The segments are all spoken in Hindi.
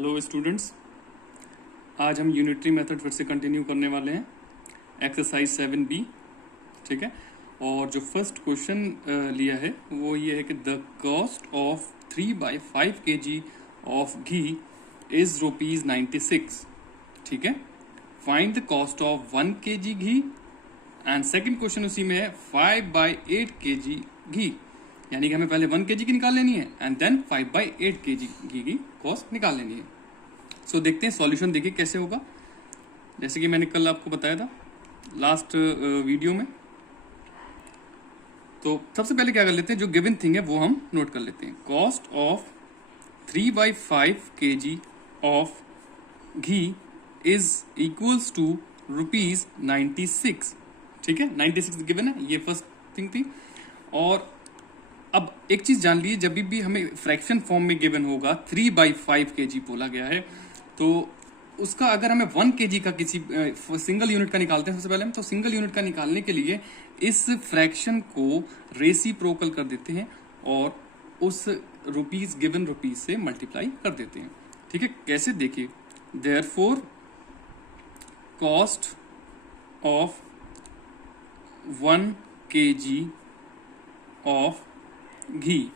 हेलो स्टूडेंट्स, आज हम यूनिटरी मेथड फिर से कंटिन्यू करने वाले हैं। एक्सरसाइज 7B, ठीक है। और जो फर्स्ट क्वेश्चन लिया है वो ये है कि the cost of 3/5 kg of ghee is ₹96, ठीक है। Find the cost of 1 kg ghee. And second question उसी में है 5/8 kg घी, यानी कि हमें पहले 1 kg की निकाल लेनी है एंड देन 5/8 kg घी की कॉस्ट निकाल लेनी है। सो देखते हैं सॉल्यूशन, देखिए कैसे होगा। जैसे कि मैंने कल आपको बताया था लास्ट वीडियो में। तो सबसे पहले क्या कर लेते हैं, जो गिवन थिंग है वो हम नोट कर लेते हैं। Cost of 3/5 kg of ghee is equals to ₹96, ठीक है। 96 गिवन है, ये फर्स्ट थिंग थी। और अब एक चीज जान लीजिए, जब भी हमें फ्रैक्शन फॉर्म में गिवन होगा 3/5 kg बोला गया है, तो उसका अगर हमें 1 kg का किसी सिंगल यूनिट का निकालते हैं सबसे पहले हम, तो सिंगल यूनिट का निकालने के लिए इस फ्रैक्शन को रेसिप्रोकल कर देते हैं और उस गिवन रुपीज से मल्टीप्लाई कर देते हैं, ठीक है। कैसे, देखिए, therefore cost of 1 kg of ghee,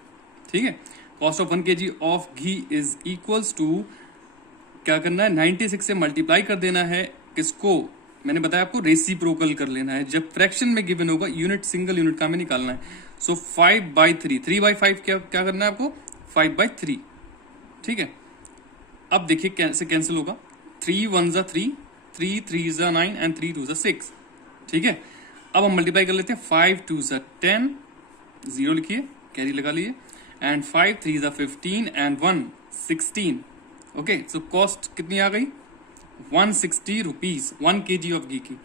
ठीक है। Cost of 1 kg of ghee is equals to, क्या करना है, 96 से मल्टीप्लाई कर देना है। किसको, मैंने बताया आपको रेसिप्रोकल कर लेना है। जब फ्रैक्शन में गिवन होगा यूनिट, सिंगल यूनिट का हमें निकालना है। सो 5/3, 3/5 क्या करना है आपको, 5/3, ठीक है। अब देखिए कैसे कैंसिल होगा। 3 1 जा 3, 3 3 जा 9 एंड 3 2 जा 6, ठीक है। अब हम मल्टीप्लाई कर लेते हैं। 5 2 जा 10, 0 लिखिए, कैरी लगा लिए, एंड 5 3 जा 15 एंड 1 16, ओके। सो कॉस्ट कितनी आ गई, 160 रुपीज 1 kg ऑफ घी की,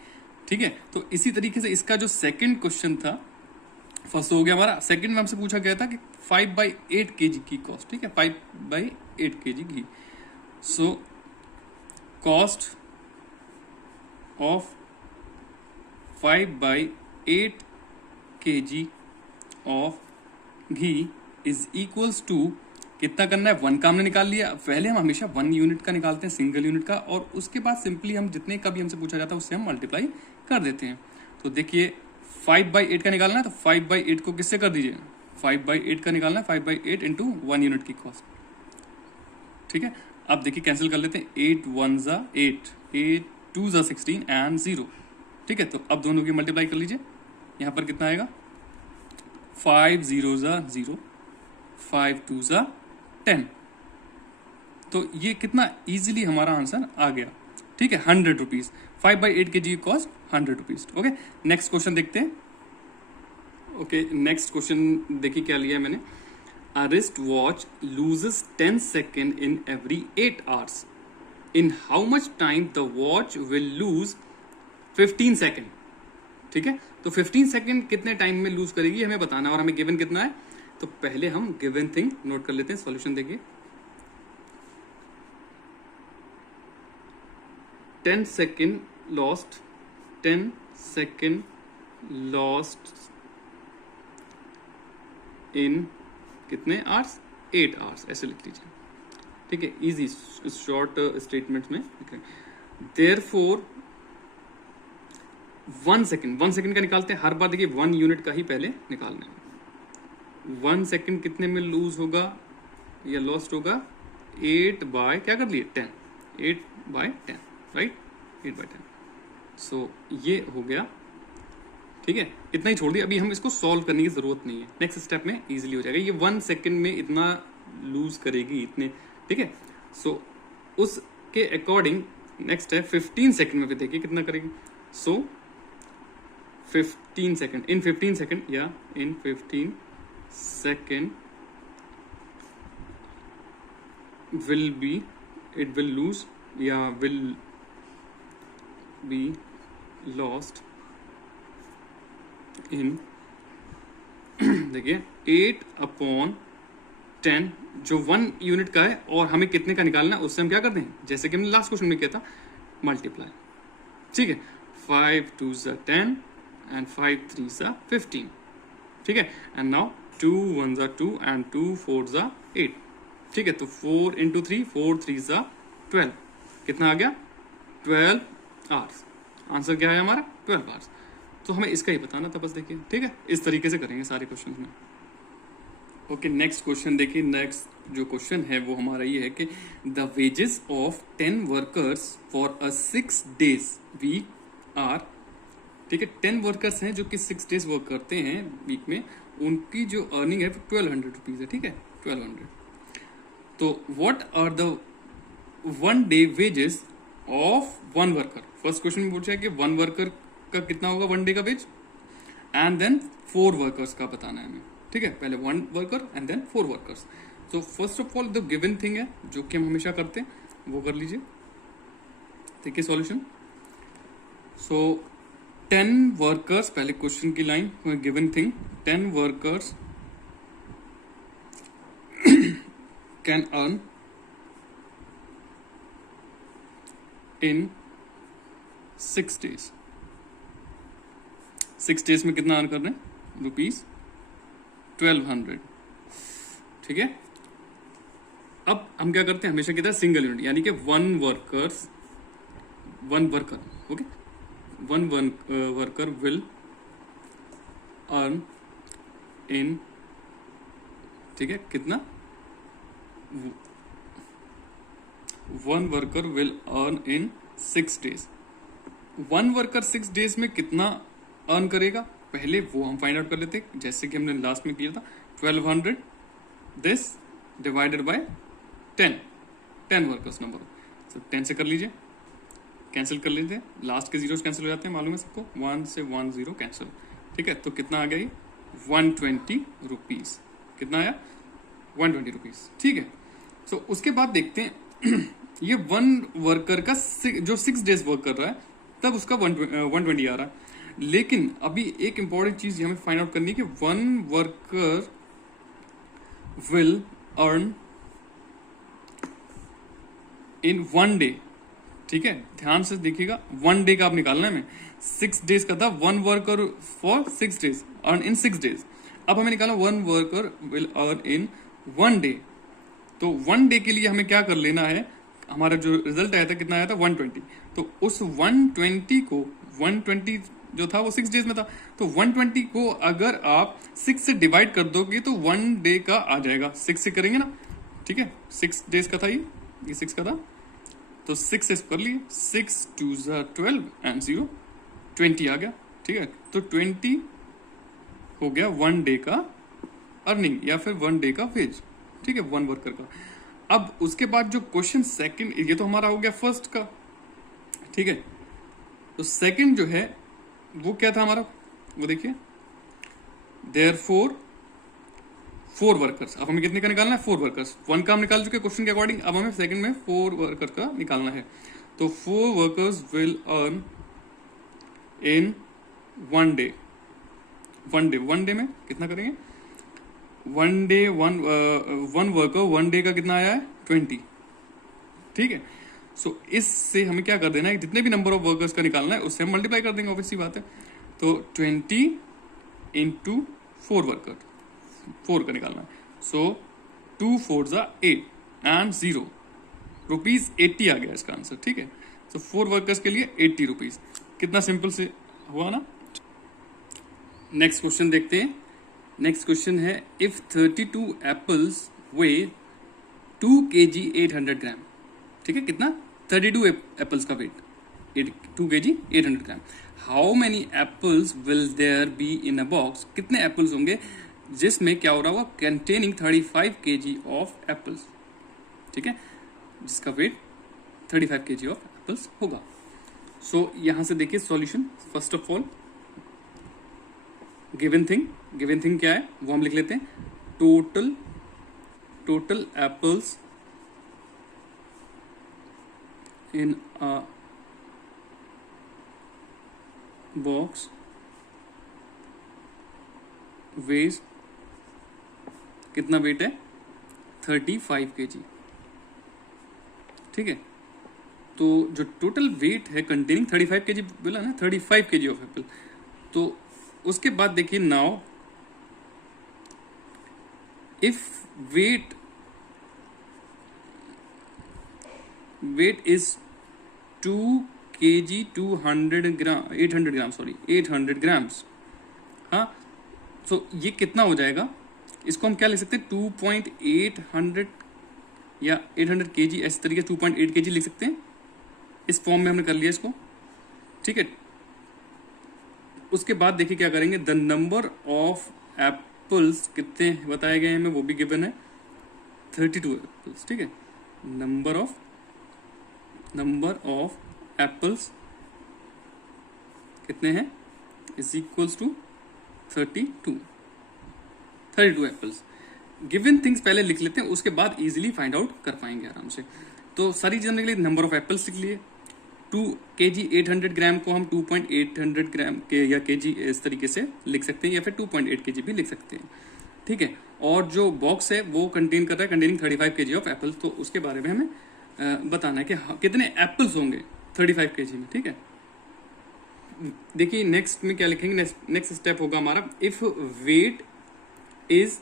ठीक है। तो इसी तरीके से इसका जो सेकंड क्वेश्चन था, फर्स्ट हो गया हमारा, सेकंड में हमसे पूछा गया था कि 5/8 kg की कॉस्ट, ठीक है, 5/8 kg घी। So cost of 5/8 kg of ghee is equals to, कितना करना है, 1 का हमने निकाल लिया। पहले हम हमेशा 1 यूनिट का निकालते हैं, सिंगल यूनिट का, और उसके बाद सिंपली हम जितने का भी हमसे पूछा जाता है उससे हम मल्टीप्लाई कर देते हैं। तो देखिए 5/8 का निकालना है, तो 5/8 को किससे कर दीजिए, 5/8 का निकालना है, 5/8 इंटू 1 यूनिट की कॉस्ट, ठीक है। अब देखिए कैंसिल कर लेते हैं। 8 1 जा 8, 8 2 जा 16 एंड 0, ठीक है। तो अब दोनों की मल्टीप्लाई कर लीजिए। यहाँ पर कितना आएगा, 5 0 जा 0, 5 2 जा 10। तो ये कितना इजीली हमारा आंसर आ गया, ठीक है, 100 rupees. 5/8 kg cost 100 rupees, okay. Next question देखते हैं। ओके, नेक्स्ट क्वेश्चन देखिए क्या लिया है मैंने। अ wrist watch loses 10 second in every 8 hours. In how much time the watch will lose 15 second, ठीक है। तो 15 सेकेंड कितने टाइम में लूज करेगी हमें बताना, और हमें गिवन कितना है। तो पहले हम गिवन थिंग नोट कर लेते हैं। सॉल्यूशन देखिए, 10 second lost, 10 second lost in कितने आवर्स, 8 आवर्स, ऐसे लिख लीजिए, ठीक है। इजी शॉर्ट स्टेटमेंट में, देयरफॉर 1 सेकेंड का निकालते हैं। हर बार देखिए 1 यूनिट का ही पहले निकालना है। 1 सेकेंड कितने में लूज होगा या लॉस्ट होगा, 8 बाय क्या कर लिए 10, 8/10, राइट, 8/10। सो ये हो गया, ठीक है। इतना ही छोड़ दिया, अभी हम इसको सॉल्व करने की जरूरत नहीं है, नेक्स्ट स्टेप में इजीली हो जाएगा। ये 1 सेकेंड में इतना लूज करेगी, इतने, ठीक है। सो उसके अकॉर्डिंग नेक्स्ट है 15 सेकेंड में भी देखिए कितना करेगी। सो 15 सेकेंड, इन 15 सेकेंड या इन 15 second will be, it will lose, will be lost in देखिए 8/10, जो 1 यूनिट का है और हमें कितने का निकालना है, उससे हम क्या करते हैं, जैसे कि हमने लास्ट क्वेश्चन में किया था, मल्टीप्लाई, ठीक है। 5 2 जा 10 एंड 5 3 जा 15, ठीक है। एंड नाउ 2 1 जा 2 एंड 2 4 जा 8, ठीक है, तो 4 इंटू 3, 4 3 सा 12, कितना आ गया 12 आवर्स। आंसर क्या है हमारा 12 आवर्स। तो हमें इसका ही बताना था बस, देखिए ठीक है, इस तरीके से करेंगे सारे क्वेश्चन में। ओके, नेक्स्ट क्वेश्चन देखिए। नेक्स्ट जो क्वेश्चन है वो हमारा ये है कि the wages of 10 workers for a 6 days week are, ठीक है, 10 वर्कर्स हैं जो कि 6 days वर्क करते हैं वीक में, उनकी जो अर्निंग है 1200 रुपीज है, ठीक है 1200। तो what are the 1 day wages of 1 worker. First question में पूछा है कि 1 वर्कर का कितना होगा 1 day का वेज, एंड देन 4 वर्कर्स का बताना है हमें, ठीक है, पहले 1 वर्कर एंड देन 4 वर्कर्स। तो first of all the given thing है जो कि हम हमेशा करते हैं वो कर लीजिए। देखिए सॉल्यूशन। सो 10 वर्कर्स, पहले क्वेश्चन की line given thing, 10 workers can earn in 6 days। 6 days में कितना अर्न कर रहे हैं रुपीज 1200, ठीक है। अब हम क्या करते हैं हमेशा की तरह सिंगल यूनिट, यानी कि 1 worker, okay, 1 worker will earn in, ठीक है, कितना 1 worker will earn in 6 days। 1 worker 6 days में कितना अर्न करेगा पहले वो हम फाइंड आउट कर लेते हैं, जैसे कि हमने लास्ट में किया था 1200 this divided by 10 workers number, तो 10 से कर लीजिए, कैंसिल कर लीजिए, लास्ट के जीरोस कैंसिल हो जाते हैं, मालूम है सबको, 1 से 1 0 कैंसिल, ठीक है। तो कितना आ गया ये 120 रुपीज, कितना आया 120 रुपीज, ठीक है। तो उसके बाद देखते हैं ये 1 वर्कर का जो 6 days वर्क कर रहा है तब उसका 120 आ रहा है, लेकिन अभी एक इंपॉर्टेंट चीज हमें फाइंड आउट करनी है कि 1 worker will earn in 1 day, ठीक है, ध्यान से देखिएगा, 1 day का आप निकालना है हमें, 6 days का था 1 worker for 6 days earn in 6 days। अब हमें निकालना 1 worker will earn in 1 day। तो 1 day के लिए हमें क्या कर लेना है, हमारा जो रिजल्ट आया था कितना आया था 120, तो उस 120 को 120 जो था वो 6 days में था, तो 120 को अगर आप 6 से डिवाइड कर दोगे तो 1 day का आ जाएगा, 6 से करेंगे ना, ठीक है, 6 days का था ये 6 का था, तो 6 से कर लिए, 6 2 12 एंड 0 20 आ गया, ठीक है। तो 20 हो गया 1 day का अर्निंग या फिर 1 day का वेज, ठीक है, 1 वर्कर का। अब उसके बाद जो क्वेश्चन सेकंड, ये तो हमारा हो गया फर्स्ट का, ठीक है। तो सेकंड जो है वो क्या था हमारा, वो देखिए, देयरफॉर 4 वर्कर्स। अब हमें कितने का निकालना है 4 वर्कर्स, 1 का हम निकाल चुके क्वेश्चन के अकॉर्डिंग, अब हमें सेकंड में 4 वर्कर का निकालना है। तो 4 workers will earn in 1 day, 1 day में कितना करेंगे 1 day 1 वर्कर 1 day का कितना आया है 20, ठीक है। सो इससे हमें क्या कर देना है, जितने भी नंबर ऑफ वर्कर्स का निकालना है उससे हम मल्टीप्लाई कर देंगे, ऑब्वियसली बात है। तो 20 इंटू 4 वर्कर, 4 का निकालना है, सो 2 4 8 एंड 0 रुपीज 80 आ गया इसका आंसर, ठीक है। तो 4 वर्कर्स के लिए 80 रुपीज, कितना सिंपल से हुआ ना। नेक्स्ट क्वेश्चन देखते हैं। नेक्स्ट क्वेश्चन है, if 32 apples weigh 2 kg 800 gram, ठीक है, कितना 32 एप्पल्स का weight 2 kg 800 gram, how many apples will there be in a box, कितने एप्पल्स होंगे जिसमें क्या हो रहा होगा कंटेनिंग 35 kg ऑफ एप्पल्स, ठीक है, जिसका वेट 35 kg ऑफ एप्पल्स होगा। सो यहां से देखिए solution, first of all given thing क्या है वो हम लिख लेते हैं, total apples in a box weigh, कितना वेट है 35 kg, ठीक है। तो जो टोटल वेट है कंटेनिंग 35 kg बोला ना, 35 kg ऑफ एप्पल। तो उसके बाद देखिए, now if weight weight is 2 kg 200 gram 800 gram sorry 800 grams. हाँ, सो ये कितना हो जाएगा, इसको हम क्या लिख सकते हैं 2.800 या 800 kg, ऐसे तरीके 2.8 kg लिख सकते हैं। इस फॉर्म में हमने कर लिया इसको, ठीक है। उसके बाद देखिए क्या करेंगे, द नंबर ऑफ एप्पल्स कितने बताए गए हैं हमें, वो भी गिवन है 32 एप्पल्स, ठीक है। नंबर ऑफ एप्पल्स कितने हैं, is equals to 32 apples. Given things पहले लिख लेते हैं, उसके बाद इजीली फाइंड आउट कर पाएंगे आराम से। तो सारी चीजें के लिए नंबर ऑफ एप्पल्स लिख लिए, 2 kg 800 ग्राम को हम 2.800 ग्राम के या kg इस तरीके से लिख सकते हैं, या फिर 2.8 kg भी लिख सकते हैं, ठीक है। और जो बॉक्स है वो कंटेन कर रहा है कंटेनिंग 35 kg ऑफ एप्पल, तो उसके बारे में हमें बताना है कि कितने एप्पल्स होंगे 35 kg में, ठीक है। देखिए नेक्स्ट में क्या लिखेंगे, नेक्स्ट स्टेप होगा हमारा, इफ वेट इज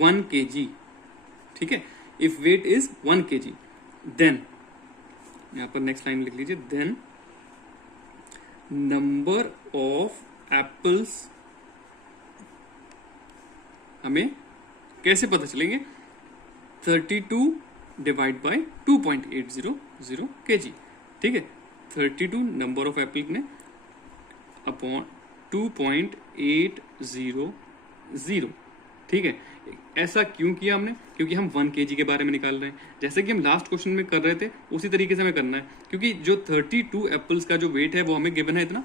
1 kg, ठीक है। If weight is 1 kg then, यहां पर नेक्स्ट लाइन लिख लीजिए, देन नंबर ऑफ एप्पल्स हमें कैसे पता चलेंगे, 32 डिवाइड बाय 2.800 kg, ठीक है। 32 नंबर ऑफ एप्पल ने अपॉन 2.800, ठीक है। ऐसा क्यों किया हमने, क्योंकि हम 1 kg के बारे में निकाल रहे हैं, जैसे कि हम लास्ट क्वेश्चन में कर रहे थे उसी तरीके से हमें करना है, क्योंकि जो 32 एप्पल्स का जो वेट है वो हमें गिवन है इतना,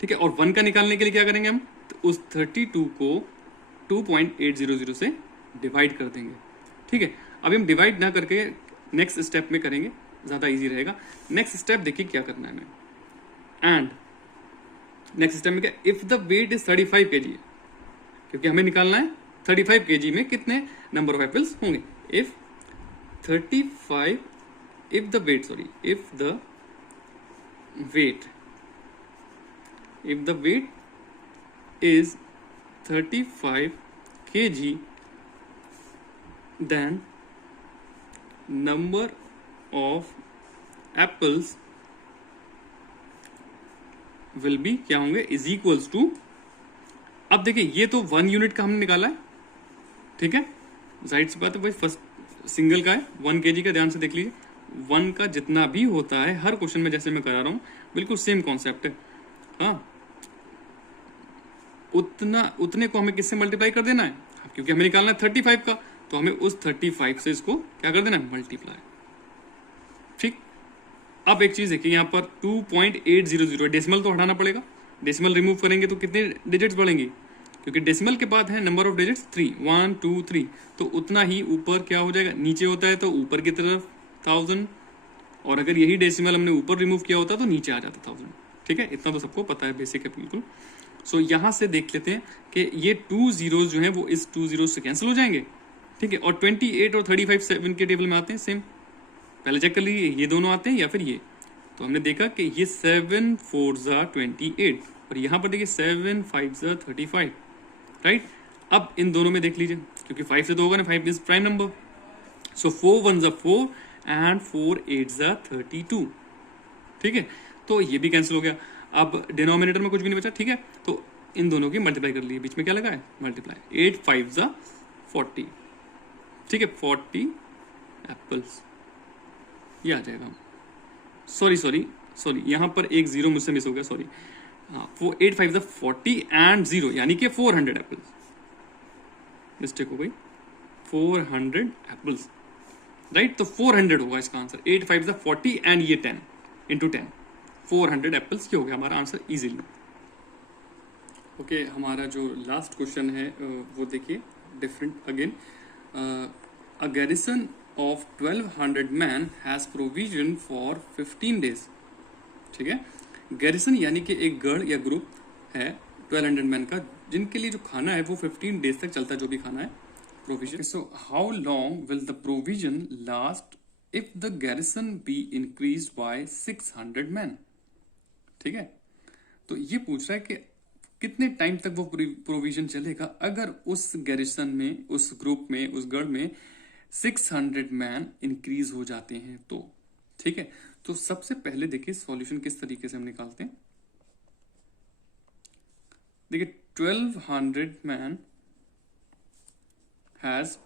ठीक है। और 1 का निकालने के लिए क्या करेंगे हम, तो उस 32 को 2.800 से डिवाइड कर देंगे, ठीक है। अभी हम डिवाइड ना करके नेक्स्ट स्टेप में करेंगे, ज्यादा इजी रहेगा। नेक्स्ट स्टेप देखिए क्या करना है हमें, एंड नेक्स्ट स्टेप में क्या, if the weight is 35 kg, क्योंकि हमें निकालना है 35 kg में कितने नंबर ऑफ एप्पल्स होंगे। If the weight is 35 kg, then number of apples will be क्या होंगे, इज इक्वल्स टू, अब देखिए ये तो 1 यूनिट का हमने निकाला है, ठीक है। जाहिर सी बात है भाई, फर्स्ट सिंगल का है 1 kg का, ध्यान से देख लीजिए 1 का जितना भी होता है हर क्वेश्चन में जैसे मैं करा रहा हूं, बिल्कुल सेम कॉन्सेप्ट है। हाँ, उतने को हमें किससे मल्टीप्लाई कर देना है, क्योंकि हमें निकालना है 35 का, तो हमें उस 35 से इसको क्या कर देना है, मल्टीप्लाई, ठीक। अब एक चीज है कि यहाँ पर 2.800 डेसिमल तो हटाना पड़ेगा, डेसिमल रिमूव करेंगे तो कितने डिजिट्स बढ़ेंगे, क्योंकि डेसिमल के बाद है नंबर ऑफ डिजिट्स 3, 1 2 3, तो उतना ही ऊपर क्या हो जाएगा, नीचे होता है तो ऊपर की तरफ 1000, और अगर यही डेसिमल हमने ऊपर रिमूव किया होता तो नीचे आ जाता 1000, ठीक है। इतना तो सबको पता है, बेसिक है बिल्कुल। सो यहां से देख लेते हैं कि ये 2 zeros जो हैं वो इस 2 zeros से कैंसिल हो जाएंगे, ठीक है। और 28 और 35 7 के टेबल में आते हैं सेम, पहले चेक कर लीजिए ये दोनों आते हैं या फिर ये, तो हमने देखा कि ये 7 4 28, और यहां पर देखिए 7 5 35, राइट। अब इन दोनों में देख लीजिए, क्योंकि 5 से तो होगा ना, 5 is prime number, so 4 1 4 and 4 8 32, ठीक है। तो ये भी कैंसिल हो गया। अब डिनोमिनेटर में कुछ भी नहीं बचा, ठीक है। तो इन दोनों की मल्टीप्लाई कर ली, बीच में क्या लगा है, मल्टीप्लाई, 8 5 40, ठीक है। 40 एप्पल्स ये आ जाएगा। सॉरी यहां पर एक जीरो मुझसे मिस हो गया, सॉरी। हाँ, 8 5 40 एंड 0 यानी कि 400 एप्पल्स, मिस्टेक हो गई, 400 एप्पल्स, राइट। तो 400 होगा इसका आंसर, 8 5 40 एंड ये 10 इंटू 10, 400 एप्पल्स ये हो गया हमारा आंसर इजीली। ओके, हमारा जो लास्ट क्वेश्चन है वो देखिए, different again, a garrison of 1200 man has provision for 15 days, ठीक है। गैरिसन यानी कि एक गढ़ या ग्रुप है 1200 मैन का, जिनके लिए जो खाना है वो 15 डेज तक चलता है, जो भी खाना है provision. So how long will the provision last if the garrison be increase by 600 man, ठीक है। तो ये पूछ रहा है कि कितने टाइम तक वो प्रोविजन चलेगा अगर उस गैरिसन में, उस ग्रुप में, उस गढ़ में 600 मैन इंक्रीज हो जाते हैं तो, ठीक है, तो सबसे पहले देखिए सॉल्यूशन किस तरीके से हम निकालते हैं। देखिए 1200 मैन हैज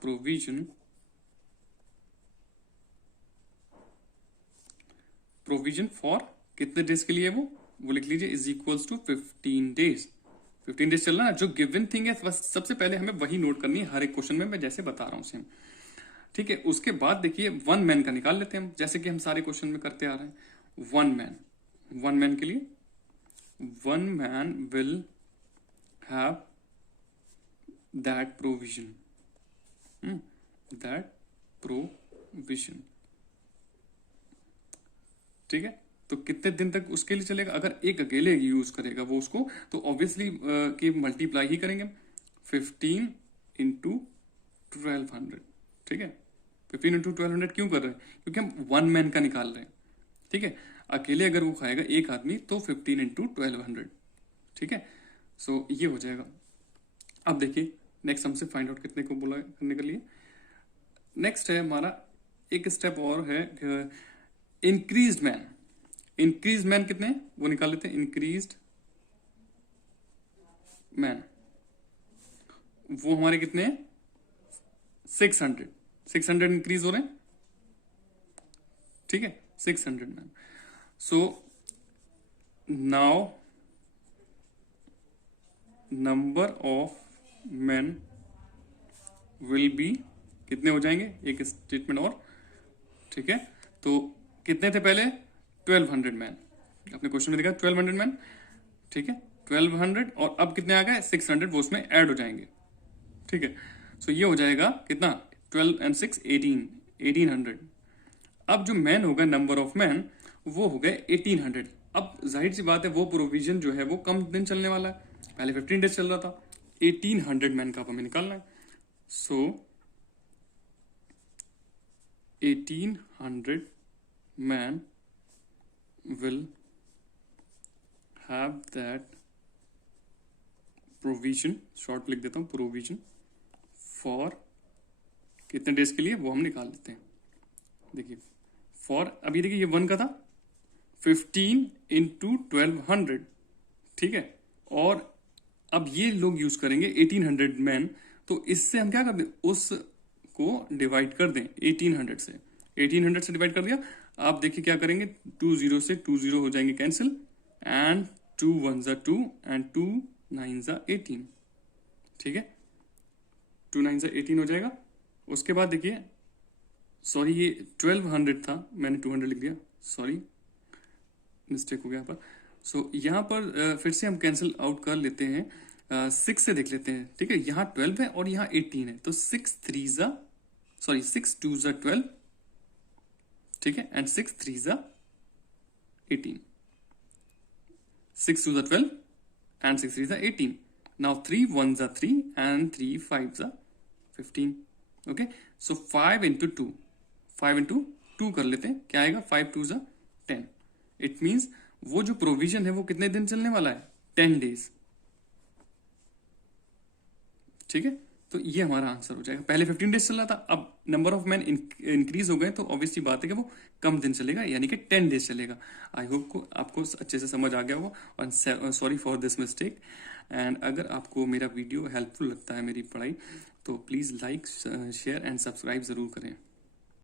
प्रोविजन फॉर कितने डेज के लिए, वो लिख लीजिए is equals to 15 days. 15 days चल रहा है, जो गिवन थिंग है बस सबसे पहले हमें वही नोट करनी है हर एक क्वेश्चन में, मैं जैसे बता रहा हूं सेम। ठीक है, उसके बाद देखिए 1 मैन का निकाल लेते हैं हम, जैसे कि हम सारे क्वेश्चन में करते आ रहे हैं। 1 मैन के लिए 1 man will have that provision, that provision. ठीक है, तो कितने दिन तक उसके लिए चलेगा, अगर एक अकेले यूज करेगा वो उसको, तो ऑब्वियसली कि मल्टीप्लाई ही करेंगे 15 इंटू 1200। ठीक है, 15 इंटू 1200 क्यों कर रहे हैं, क्योंकि हम 1 मैन का निकाल रहे हैं। ठीक है, अकेले अगर वो खाएगा एक आदमी तो 15 इंटू 1200। ठीक है, सो ये हो जाएगा। अब देखिए नेक्स्ट हमसे फाइंड आउट कितने को बोला करने के लिए। नेक्स्ट है हमारा एक स्टेप और है, इंक्रीज्ड मैन। इंक्रीज मैन कितने वो निकाल लेते हैं। इंक्रीज्ड मैन वो हमारे कितने हैं, 600 इंक्रीज हो रहे हैं। ठीक है, 600 man. So now number of man will be, कितने हो जाएंगे, एक स्टेटमेंट और। ठीक है, तो कितने थे पहले, 1200 मैन, अपने क्वेश्चन में देखा 1200 मैन। ठीक है, 1200 और अब कितने आ गए 600, वो उसमें ऐड हो जाएंगे। ठीक है, सो ये हो जाएगा कितना, 12 and 6 1800। अब जो मैन होगा, नंबर ऑफ मैन, वो हो गए 1800। अब जाहिर सी बात है वो प्रोविजन जो है वो कम दिन चलने वाला है, पहले 15 डेज चल रहा था। 1800 मैन का हमें निकालना है। सो 1800 man will have that provision, short लिख देता हूं, प्रोविजन फॉर कितने डेज के लिए वो हम निकाल लेते हैं। देखिए फॉर, अभी देखिए ये 1 का था, 15 इंटू 1200। ठीक है, और अब ये लोग यूज करेंगे 1800 मैन, तो इससे हम क्या कर दें, उसको डिवाइड कर दें 1800 से। 1800 से डिवाइड कर दिया, आप देखिए क्या करेंगे, 2 0 से 2 0 हो जाएंगे कैंसिल, एंड 2 1 जा 2 एंड 2 9 जा 18। ठीक है, 2 9 जा 18 हो जाएगा। उसके बाद देखिए, सॉरी ये 1200 था, मैंने 200 लिख दिया, सॉरी मिस्टेक हो गया यहाँ पर। सो यहाँ पर फिर से हम कैंसिल आउट कर लेते हैं, 6 से देख लेते हैं। ठीक है, यहाँ 12 है और यहाँ 18 है, तो 6 2 जा 12। ठीक है, एंड 6 3 जा 18, 6 2 जा 12 एंड 6 3 जा 18। नाउ 3 1 जा 3 एंड 3 5 जा 15। ओके, सो 5 इंटू 2 कर लेते हैं, क्या आएगा, 5 2 जा 10। इट मीन्स वो जो प्रोविजन है वो कितने दिन चलने वाला है, 10 डेज। ठीक है, तो ये हमारा आंसर हो जाएगा। पहले 15 डेज चल रहा था, अब नंबर ऑफ मैन इंक्रीज हो गए, तो ऑब्वियसली बात है कि वो कम दिन चलेगा, यानी कि 10 डेज चलेगा। आई होप को आपको अच्छे से समझ आ गया होगा, और sorry for this mistake. And अगर आपको मेरा वीडियो हेल्पफुल लगता है, मेरी पढ़ाई, तो please like share and subscribe ज़रूर करें।